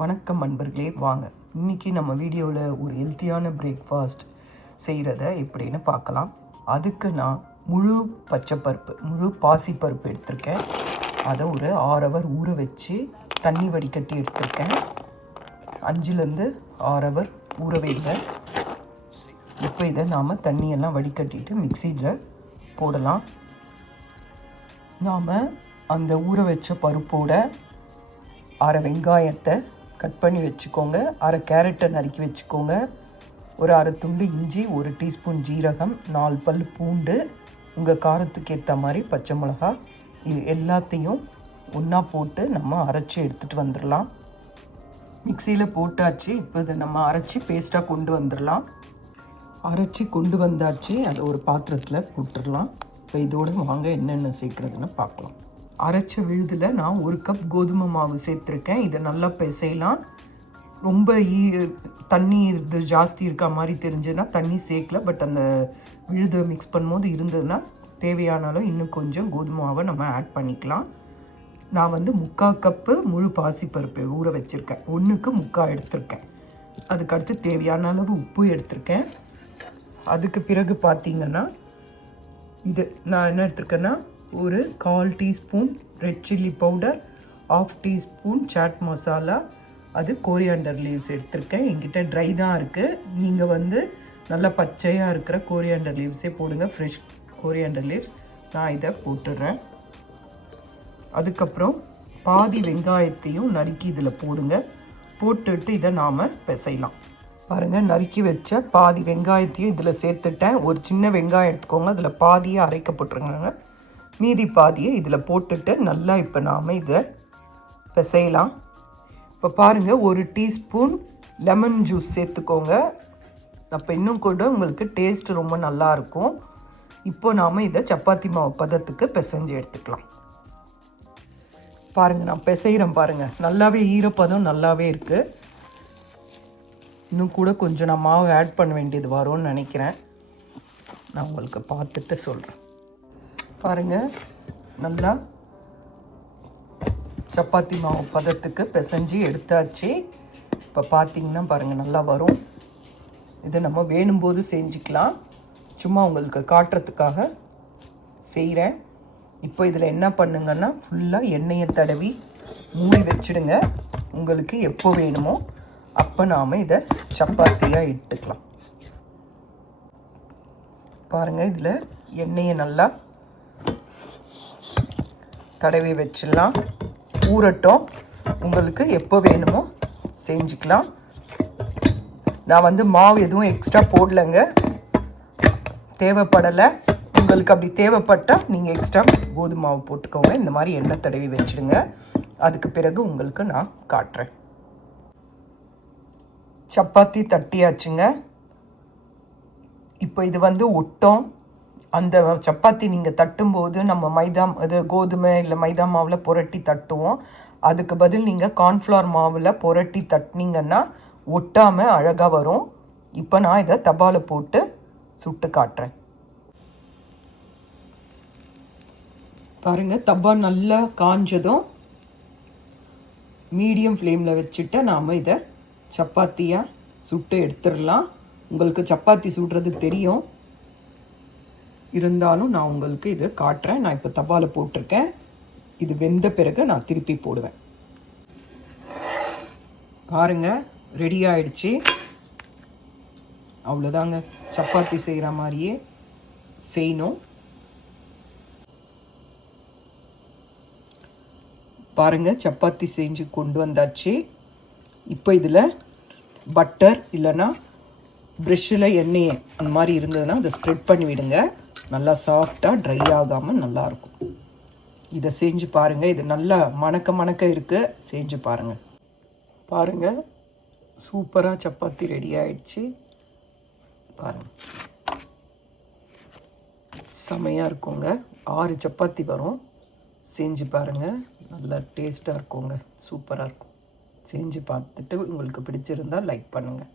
வணக்கம் நண்பர்களே வாங்க. இன்னைக்கு நம்ம வீடியோவில் ஒரு ஹெல்த்தியான பிரேக்ஃபாஸ்ட் செய்கிறத எப்படின்னு பார்க்கலாம். அதுக்கு நான் முழு பச்சைப்பருப்பு முழு பாசிப்பருப்பு எடுத்திருக்கேன். அதை ஒரு ஆறு அவர் ஊற வச்சு தண்ணி வடிகட்டி எடுத்திருக்கேன். அஞ்சுலேருந்து ஆறு அவர் ஊற வைங்க. இப்போ இதை நாம் தண்ணியெல்லாம் வடிகட்டிட்டு மிக்சியில் போடலாம். நாம் அந்த ஊற வச்ச பருப்போட அரை வெங்காயத்தை கட் பண்ணி வச்சுக்கோங்க. அரை கேரட்டை நறுக்கி வச்சுக்கோங்க. ஒரு அரை துண்டு இஞ்சி ஒரு டீஸ்பூன் ஜீரகம் நாலு பல் பூண்டு உங்கள் காரத்துக்கு ஏற்ற மாதிரி பச்சை மிளகா இது எல்லாத்தையும் ஒன்றா போட்டு நம்ம அரைச்சி எடுத்துகிட்டு வந்துடலாம். மிக்சியில் போட்டாச்சு. இப்போ இதை நம்ம அரைச்சி பேஸ்ட்டாக கொண்டு வந்துடலாம். அரைச்சி கொண்டு வந்தாச்சு. அதை ஒரு பாத்திரத்தில் போட்டுடலாம். இப்போ இதோட வாங்க என்னென்ன சேர்க்குறதுன்னு பார்க்கலாம். அரைச்ச விழுதில் நான் ஒரு கப் கோதுமை மாவு சேர்த்துருக்கேன். இதை நல்லா பிசையலாம். ரொம்ப ஈ தண்ணி இது ஜாஸ்தி இருக்க மாதிரி தெரிஞ்சதுன்னா தண்ணி சேர்க்கல. பட் அந்த விழுதை மிக்ஸ் பண்ணும்போது இருந்ததுன்னா தேவையானாலும் இன்னும் கொஞ்சம் கோதுமை மாவை நம்ம ஆட் பண்ணிக்கலாம். நான் வந்து முக்கால் கப்பு முழு பாசிப்பருப்பு ஊற வச்சுருக்கேன். ஒன்றுக்கு முக்கால் எடுத்திருக்கேன். அதுக்கடுத்து தேவையான அளவு உப்பு எடுத்திருக்கேன். அதுக்கு பிறகு பார்த்திங்கன்னா இது நான் என்ன எடுத்திருக்கேன்னா ஒரு கால் teaspoon red chilli powder half teaspoon chaat masala. அது கோரியாண்டர் லீவ்ஸ் எடுத்திருக்கேன். என்கிட்ட ட்ரை தான் இருக்குது நீங்கள் வந்து நல்லா பச்சையாக இருக்கிற கோரியாண்டர் லீவ்ஸே போடுங்க. ஃப்ரெஷ் கோரியாண்டர் லீவ்ஸ் நான் இதை போட்டுடுறேன் அதுக்கப்புறம் பாதி வெங்காயத்தையும் நறுக்கி இதில் போடுங்க. போட்டுட்டு இதை நாம் பிசையலாம். பாருங்கள் நறுக்கி வச்ச பாதி வெங்காயத்தையும் இதில் சேர்த்துட்டேன். ஒரு சின்ன வெங்காயம் எடுத்துக்கோங்க. அதில் பாதியை அரைக்கப்பட்டுருங்க மீதி பாதியை இதில் போட்டுட்டு நல்லா இப்போ நாம் இதை பிசையலாம். இப்போ பாருங்கள் ஒரு டீஸ்பூன் லெமன் ஜூஸ் சேர்த்துக்கோங்க. அப்போ இன்னும் கூட உங்களுக்கு டேஸ்ட் ரொம்ப நல்லா இருக்கும். இப்போ நாம் இதை சப்பாத்தி மாவு பதத்துக்கு பிசைஞ்சு எடுத்துக்கலாம். பாருங்கள் நான் பிசைகிறேன் பாருங்கள் நல்லாவே ஈரப்பதம் நல்லாவே இருக்குது இன்னும் கூட கொஞ்சம் நான் மாவு ஆட் பண்ண வேண்டியது வரும்னு நினைக்கிறேன். நான் உங்களுக்கு பார்த்துட்டு சொல்கிறேன் பாருங்கள் நல்லா சப்பாத்தி மாவு பதத்துக்கு பிசைஞ்சு எடுத்தாச்சு. இப்போ பார்த்தீங்கன்னா பாருங்கள் நல்லா வரும். இது நம்ம வேணும்போது செஞ்சுக்கலாம். சும்மா உங்களுக்கு காட்டுறதுக்காக செய்கிறேன் இப்போ இதில் என்ன பண்ணுங்கன்னா ஃபுல்லாக எண்ணெயை தடவி மூடி வச்சுடுங்க. உங்களுக்கு எப்போ வேணுமோ அப்போ நாம் இதை சப்பாத்தியாக இட்டுக்கலாம் பாருங்கள் இதில் எண்ணெயை நல்லா தடவி வச்சிடலாம். ஊறட்டும். உங்களுக்கு எப்போ வேணுமோ செஞ்சுக்கலாம். நான் வந்து மாவு எதுவும் எக்ஸ்ட்ரா போடலைங்க. தேவைப்படலை. உங்களுக்கு அப்படி தேவைப்பட்டால் நீங்கள் எக்ஸ்ட்ரா கோதுமை மாவு போட்டுக்கோங்க. இந்த மாதிரி எண்ணெய் தடவி வச்சுடுங்க. அதுக்கு பிறகு உங்களுக்கு நான் காட்டுறேன். சப்பாத்தி தட்டியாச்சுங்க. இப்போ இது வந்து ஒட்டம். அந்த சப்பாத்தி நீங்கள் தட்டும்போது நம்ம மைதா இது கோதுமை இல்லை மைதா மாவில் புரட்டி தட்டுவோம். அதுக்கு பதில் நீங்கள் கார்ன்ஃப்ளவர் மாவில் புரட்டி தட்டினீங்கன்னா ஒட்டாமல் அழகாக வரும். இப்போ நான் இதை தபாவில் போட்டு சுட்டு காட்டுறேன். பாருங்கள் தப்பா நல்லா காஞ்சதும் மீடியம் ஃப்ளேமில் வச்சுட்டு நாம் இதை சப்பாத்தியாக சுட்டு எடுத்துடலாம். உங்களுக்கு சப்பாத்தி சுடுறது தெரியும். இருந்தாலும் நான் உங்களுக்கு இதை காட்டுறேன். நான் இப்போ தபால போட்டிருக்கேன். இது வெந்த பிறகு நான் திருப்பி போடுவேன். பாருங்க ரெடி ஆயிடுச்சு. அவ்வளோதாங்க சப்பாத்தி செய்கிற மாதிரியே செய்யணும். பாருங்க சப்பாத்தி செஞ்சு கொண்டு வந்தாச்சு. இப்போ இதில் பட்டர் இல்லைன்னா ப்ரெஷ்ஷில் எண்ணெயை அந்த மாதிரி இருந்ததுன்னா அதை ஸ்ப்ரெட் பண்ணி விடுங்க நல்லா சாஃப்டாக ட்ரை ஆகாமல் நல்லாயிருக்கும் இதை செஞ்சு பாருங்கள் இது நல்லா மணக்க மணக்க இருக்குது செஞ்சு பாருங்கள் பாருங்கள் சூப்பராக சப்பாத்தி ரெடி ஆயிடுச்சு. பாருங்கள் செமையாக இருக்குங்க. ஆறு சப்பாத்தி வரும். செஞ்சு பாருங்கள் நல்லா டேஸ்ட்டாக இருக்குங்க. சூப்பராக இருக்கும். செஞ்சு பார்த்துட்டு உங்களுக்கு பிடிச்சிருந்தால் லைக் பண்ணுங்கள்